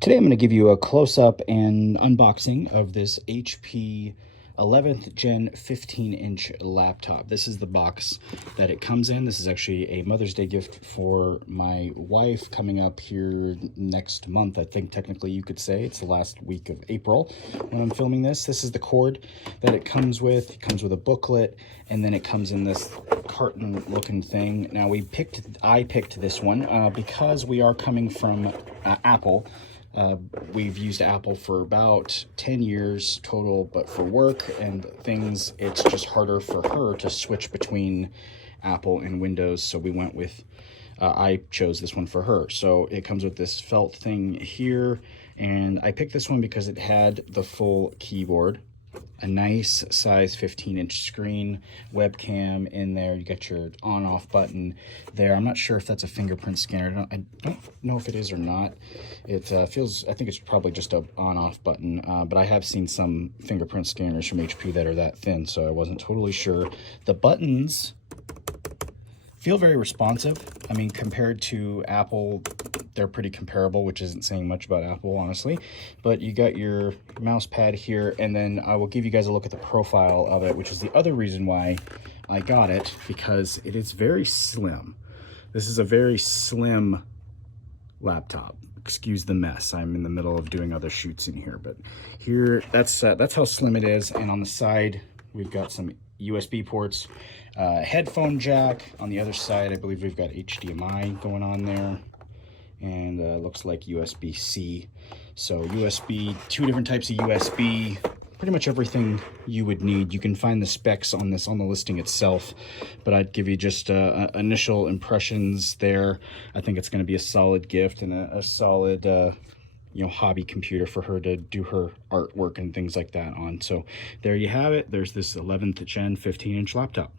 Today I'm going to give you a close-up and unboxing of this HP 11th Gen 15-inch laptop. This is the box that it comes in. This is actually a Mother's Day gift for my wife coming up here next month. I think technically you could say it's the last week of April when I'm filming this. This is the cord that it comes with. It comes with a booklet, and then it comes in this carton-looking thing. Now I picked this one because we are coming from Apple. We've used Apple for about 10 years total, but for work and things, it's just harder for her to switch between Apple and Windows. So we went with, I chose this one for her. So it comes with this felt thing here, and I picked this one because it had the full keyboard, a nice size 15-inch screen, webcam in there. You got your on-off button there. I'm not sure if that's a fingerprint scanner. I don't know if it is or not. It feels, I think it's probably just a on-off button, but I have seen some fingerprint scanners from HP that are that thin, so I wasn't totally sure. The buttons feel very responsive. I mean, compared to Apple, they're pretty comparable, which isn't saying much about Apple, honestly. But you got your mouse pad here, and then I will give you guys a look at the profile of it, which is the other reason why I got it, because it is very slim. This is a very slim laptop. Excuse the mess. I'm in the middle of doing other shoots in here, but here, that's how slim it is. And on the side, we've got some USB ports, headphone jack. On the other side, I believe we've got HDMI going on there, and looks like USB-C. So USB, two different types of USB, pretty much everything you would need. You can find the specs on this on the listing itself, but I'd give you just initial impressions there. I think it's going to be a solid gift and a solid you know, hobby computer for her to do her artwork and things like that on. So there you have it. There's this 11th Gen 15-inch laptop.